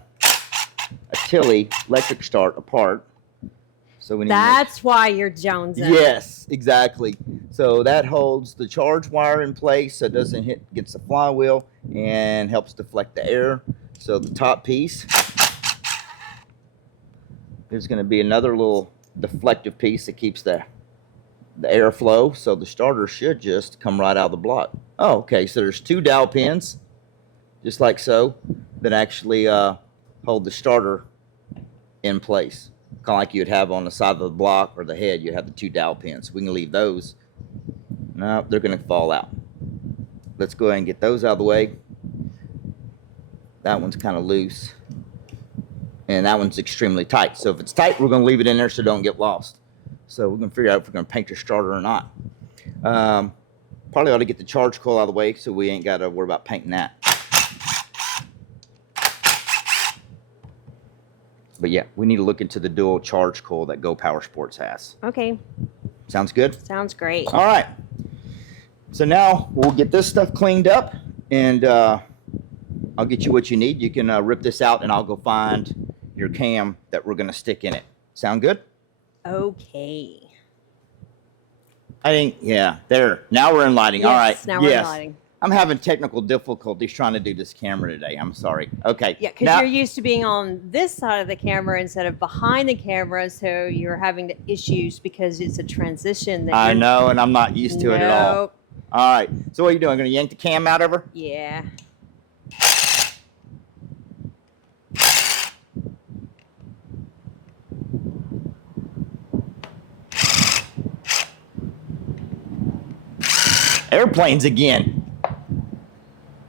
Tilly electric start apart. So we need That's why you're jonesing. Yes, exactly. So that holds the charge wire in place so it doesn't hit against the flywheel and helps deflect the air. So the top piece, there's going to be another little deflective piece that keeps the airflow. So the starter should just come right out of the block. Oh, okay. So there's two dowel pins, just like so, that actually hold the starter in place. Kind of like you'd have on the side of the block or the head, you'd have the two dowel pins. We can leave those. No, they're going to fall out. Let's go ahead and get those out of the way. That one's kind of loose. And that one's extremely tight. So if it's tight, we're going to leave it in there so it don't get lost. So we're going to figure out if we're going to paint your starter or not. Probably ought to get the charge coil out of the way so we ain't got to worry about painting that. But yeah, we need to look into the dual charge coil that Go Power Sports has. Okay. Sounds good? Sounds great. All right. So now we'll get this stuff cleaned up, and I'll get you what you need. You can rip this out, and I'll go find your cam that we're going to stick in it. Sound good? Okay. I think, yeah, there. Now we're in lighting. Yes, all right. Now we're in lighting. I'm having technical difficulties trying to do this camera today. I'm sorry. Okay. Yeah, because you're used to being on this side of the camera instead of behind the camera, so you're having the issues because it's a transition. That I know, and I'm not used to it at all. Nope. All right. So what are you doing? Going to yank the cam out of her? Yeah. Airplanes again.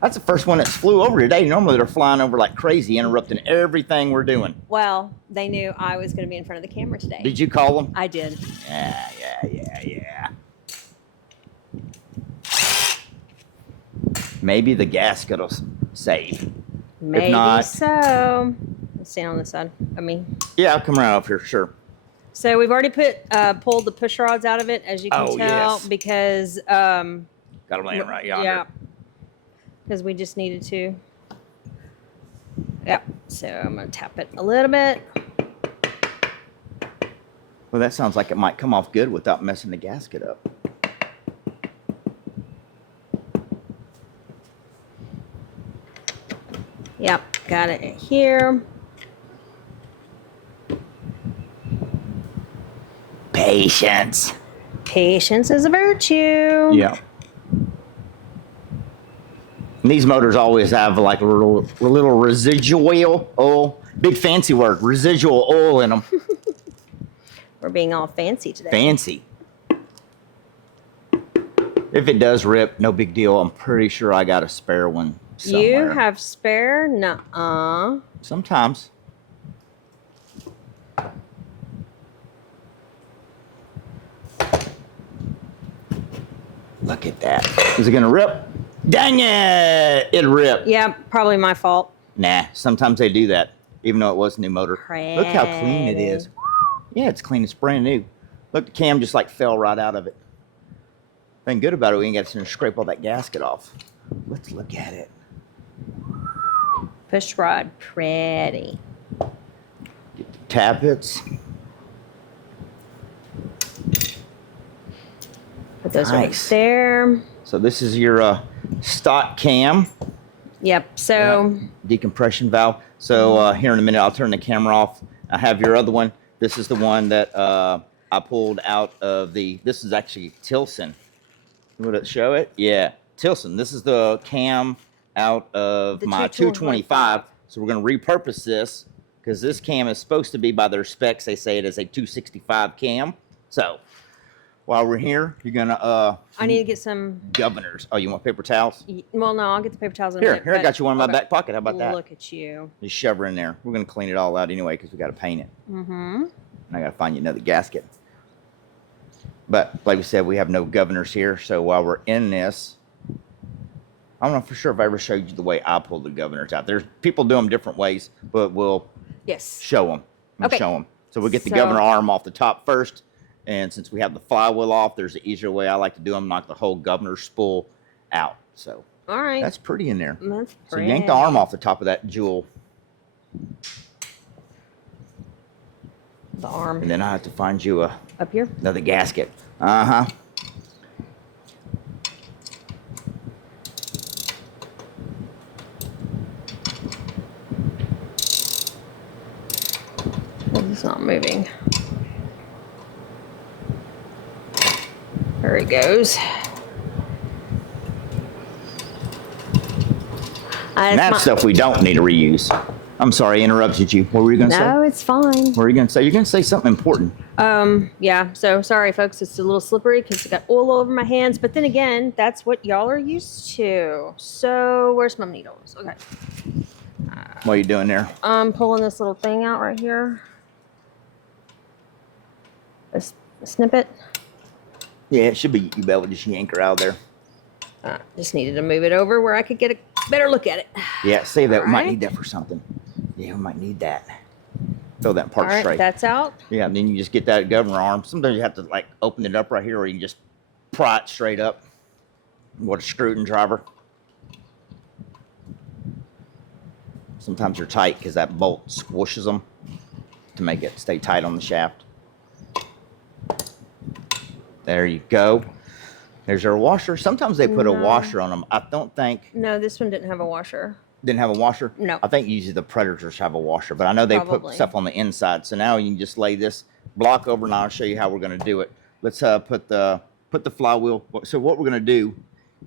That's the first one that's flew over today. Normally they're flying over like crazy, interrupting everything we're doing. Well, they knew I was going to be in front of the camera today. Did you call them? I did. Yeah. Maybe the gasket will save. Maybe if not, so. Let's stand on this side. yeah, I'll come around up here, sure. So we've already pulled the push rods out of it, as you can tell, yes. because Got them laying right yonder. yeah, because we just needed to. Yeah. So I'm gonna tap it a little bit. Well, that sounds like it might come off good without messing the gasket up. Yep, got it here. Patience. Patience is a virtue. Yeah. And these motors always have like a little residual oil. Big fancy word, residual oil in them. We're being all fancy today. Fancy. If it does rip, no big deal. I'm pretty sure I got a spare one somewhere. You have spare? Nuh-uh. Sometimes. Look at that. Is it going to rip? Dang it! It ripped. Yeah, probably my fault. Nah, sometimes they do that, even though it was a new motor. Look how clean it is. Yeah, it's clean. It's brand new. Look, the cam just like fell right out of it. Thing good about it, we ain't got to scrape all that gasket off. Let's look at it. Push rod, pretty. Get the tappets. Put those Nice. right there. So this is your stock cam. Yep. So Decompression valve. So here in a minute, I'll turn the camera off. I have your other one. This is the one that I pulled out of the. This is actually Tilson. Would it show it? Yeah, Tilson. This is the cam out of The my 225. So we're going to repurpose this because this cam is supposed to be, by their specs, they say it is a 265 cam. So while we're here, you're going to I need to get some. governors. Oh, you want paper towels? Well, no, I'll get the paper towels in a Here, minute, here, I but- got you one in my okay. back pocket. How about that? Look at you. Just shove her in there. We're going to clean it all out anyway because we got to paint it. Mm-hmm. And I got to find you another gasket. But like we said, we have no governors here. So while we're in this, I don't know for sure if I ever showed you the way I pull the governors out. There's people do them different ways, but we'll Yes. show them. Okay. Show them. So we'll get the So- governor arm off the top first. And since we have the flywheel off, there's an easier way I like to do them. Knock the whole governor spool out. So All right. that's pretty in there. That's So yank the arm off the top of that jewel. The arm And then I have to find you up here. another gasket. Uh-huh. It's not moving. There he goes. And that's stuff we don't need to reuse. I'm sorry, I interrupted you. What were you going to say? No, it's fine. What were you going to say? You're going to say something important. Yeah, so sorry folks, it's a little slippery because I got oil all over my hands, but then again, that's what y'all are used to. So where's my needles? Okay. What are you doing there? I'm pulling this little thing out right here. A snippet. Yeah, it should be, you be able to just yank her out of there. Just needed to move it over where I could get a better look at it. Yeah, save that. We might Alright. need that for something. Yeah, we might need that. Throw that All part right, straight. that's out. Yeah, then you just get that governor arm. Sometimes you have to like open it up right here, or you can just pry it straight up. What a screwdriver. Sometimes they're tight because that bolt squishes them to make it stay tight on the shaft. There you go. There's our washer. Sometimes they put a washer on them. I don't think. No, this one didn't have a washer. Didn't have a washer? No. I think usually the Predators have a washer, but I know they put Probably. stuff on the inside. So now you can just lay this block over, and I'll show you how we're going to do it. Let's put the flywheel. So what we're going to do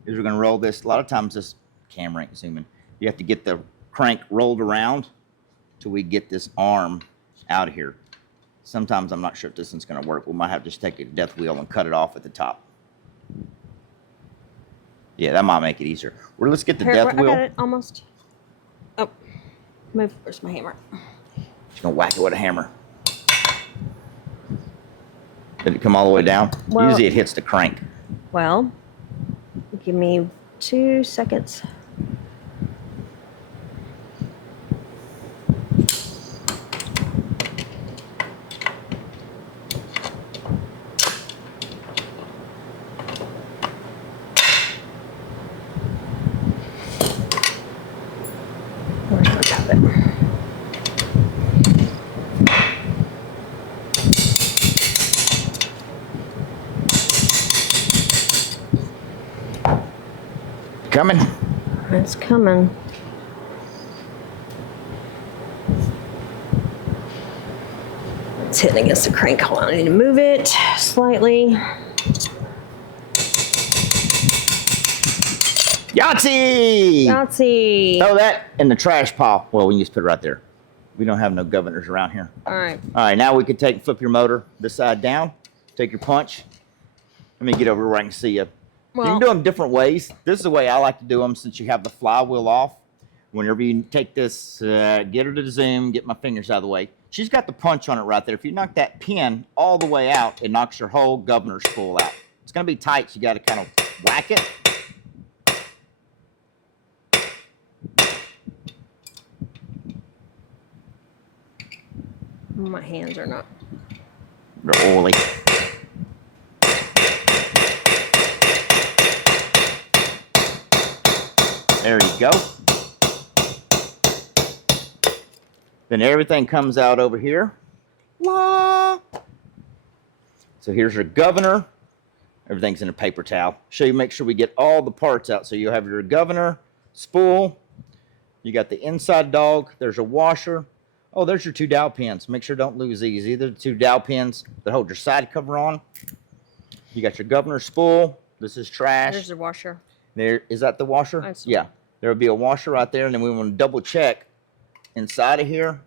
is we're going to roll this. A lot of times this camera ain't zooming. You have to get the crank rolled around till we get this arm out of here. Sometimes I'm not sure if this one's going to work. We might have to just take a death wheel and cut it off at the top. Yeah, that might make it easier. Well, let's get the Here, death I got wheel. it almost. Oh, move. Where's my hammer? Just gonna whack it with a hammer. Did it come all the way down? Well- Usually it hits the crank. Well, give me 2 seconds. Where's my puppet? Coming. It's coming. It's hitting against the crank. Hold on, I need to move it slightly. Yahtzee! Yahtzee! Throw that in the trash pile. Well, we can just put it right there. We don't have no governors around here. All right. All right, now we can flip your motor this side down. Take your punch. Let me get over where I can see you. You Well, can do them different ways. This is the way I like to do them since you have the flywheel off. Whenever you take this, get her to the zoom, get my fingers out of the way. She's got the punch on it right there. If you knock that pin all the way out, it knocks your whole governor spool out. It's going to be tight, so you got to kind of whack it. my hands are not. They're oily. There you go. Then everything comes out over here. La. So here's your governor. Everything's in a paper towel. Make sure we get all the parts out. So you have your governor, spool. You got the inside dog. There's a washer. Oh, there's your 2 dowel pins. Make sure don't lose these. Either the 2 dowel pins that hold your side cover on. You got your governor spool. This is trash. There's the washer. There is that the washer? I see. Yeah. There will be a washer right there, and then we want to double check inside of here.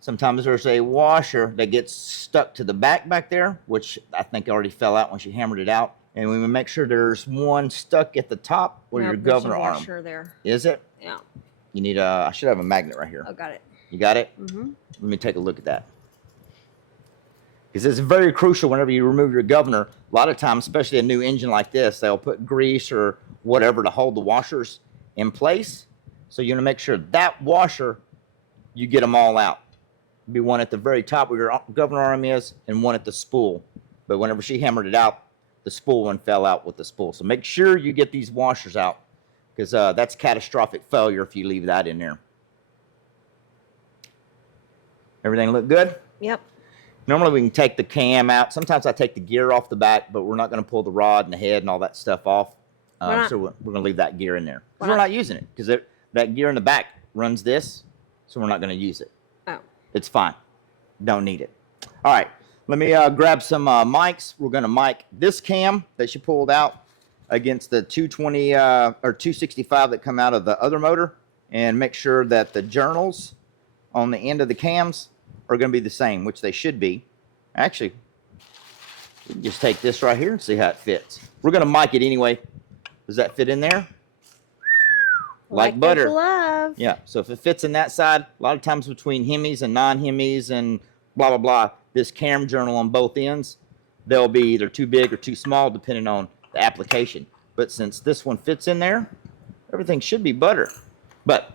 Sometimes there's a washer that gets stuck to the back there, which I think already fell out when she hammered it out. And we will make sure there's one stuck at the top where your governor there's a arm. washer there. Is it? Yeah. You need a, I should have a magnet right here. Oh, got it. You got it? Mm-hmm. Let me take a look at that. Because it's very crucial whenever you remove your governor. A lot of times, especially a new engine like this, they'll put grease or whatever to hold the washers in place. So you want to make sure that washer, you get them all out. Be one at the very top where your governor arm is and one at the spool. But whenever she hammered it out, the spool one fell out with the spool. So make sure you get these washers out because that's catastrophic failure if you leave that in there. Everything look good? Yep. Normally we can take the cam out. Sometimes I take the gear off the back, but we're not going to pull the rod and the head and all that stuff off. So we're going to leave that gear in there. We're not using it because that gear in the back runs this, so we're not going to use it. Oh. It's fine. Don't need it. All right. Let me grab some mics. We're going to mic this cam that she pulled out against the 220 or 265 that come out of the other motor and make sure that the journals on the end of the cams are going to be the same, which they should be. Actually, we can just take this right here and see how it fits. We're going to mic it anyway. Does that fit in there? Like butter. Glove. Yeah, so if it fits in that side, a lot of times between Hemis and non-Hemis and blah, blah, blah, this cam journal on both ends, they'll be either too big or too small depending on the application. But since this one fits in there, everything should be butter. But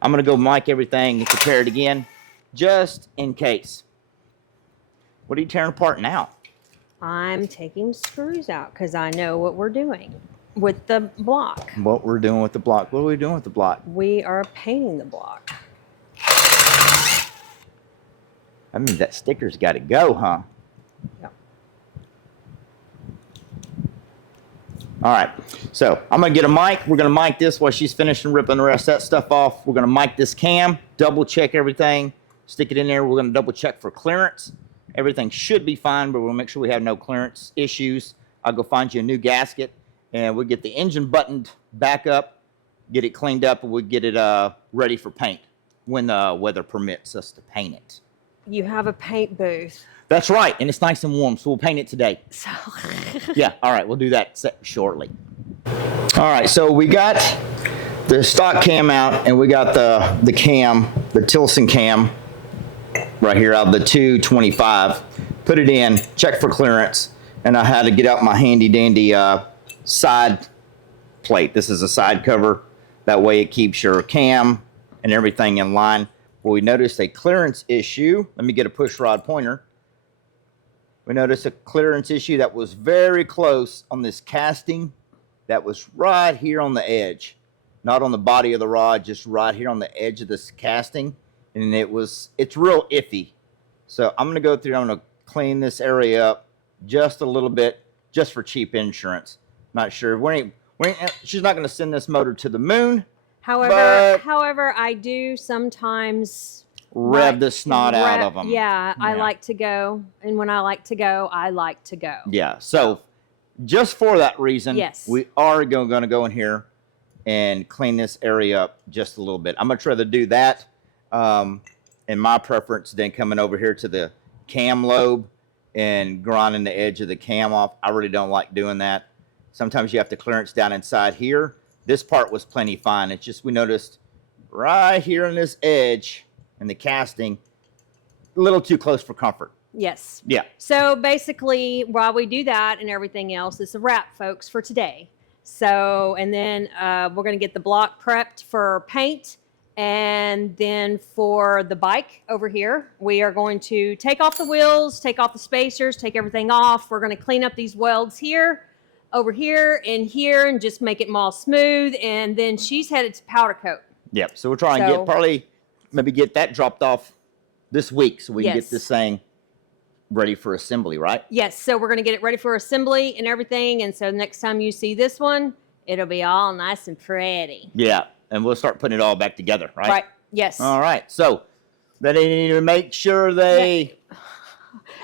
I'm going to go mic everything and prepare it again just in case. What are you tearing apart now? I'm taking screws out because I know what we're doing with the block. What we're doing with the block. What are we doing with the block? We are painting the block. I mean, that sticker's got to go, huh? Yep. All right, so I'm going to get a mic. We're going to mic this while she's finishing ripping the rest of that stuff off. We're going to mic this cam, double check everything, stick it in there. We're going to double check for clearance. Everything should be fine, but we'll make sure we have no clearance issues. I'll go find you a new gasket, and we'll get the engine buttoned back up, get it cleaned up, and we'll get it ready for paint when the weather permits us to paint it. You have a paint booth. That's right, and it's nice and warm, so we'll paint it today. So Yeah, all right, we'll do that shortly. All right, so we got the stock cam out, and we got the cam, the Tilson cam, right here out of the 225. Put it in, check for clearance, and I had to get out my handy dandy side plate. This is a side cover. That way it keeps your cam and everything in line. Well, we noticed a clearance issue. Let me get a push rod pointer. We noticed a clearance issue that was very close on this casting. That was right here on the edge, not on the body of the rod, just right here on the edge of this casting. And it's real iffy. So I'm going to go through, I'm going to clean this area up just a little bit, just for cheap insurance. Not sure. She's not going to send this motor to the moon. However, I do sometimes rev the snot out of them. Yeah, I like to go. And when I like to go, I like to go. Yeah. So just for that reason, yes, we are going to go in here and clean this area up just a little bit. I'm much rather do that in my preference than coming over here to the cam lobe and grinding the edge of the cam off. I really don't like doing that. Sometimes you have to clearance down inside here. This part was plenty fine. It's just we noticed right here on this edge and the casting, a little too close for comfort. Yes. Yeah. So basically, while we do that and everything else, it's a wrap, folks, for today. So, and then we're going to get the block prepped for paint. And then for the bike over here, we are going to take off the wheels, take off the spacers, take everything off. We're going to clean up these welds here, over here, and just make it all smooth. And then she's headed to powder coat. Yep. So we'll try and maybe get that dropped off this week so we can get this thing ready for assembly, right? Yes. So we're going to get it ready for assembly and everything. And so next time you see this one, it'll be all nice and pretty. Yeah. And we'll start putting it all back together, right? Right. Yes. All right. So they need to make sure they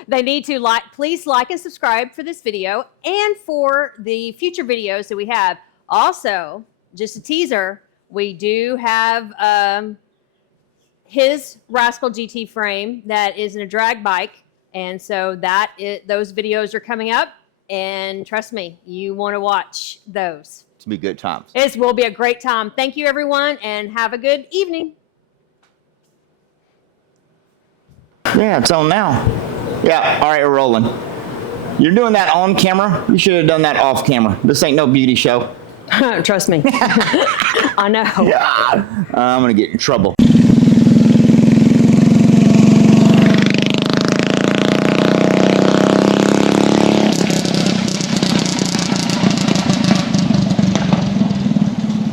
need to please like and subscribe for this video and for the future videos that we have. Also, just a teaser, we do have his Rascal GT frame that is in a drag bike. And so those videos are coming up. And trust me, you want to watch those. It's be good times. It will be a great time. Thank you, everyone, and have a good evening. Yeah, it's on now. Yeah, all right, we're rolling. You're doing that on camera? You should have done that off camera. This ain't no beauty show. Trust me. I know. Yeah, I'm going to get in trouble.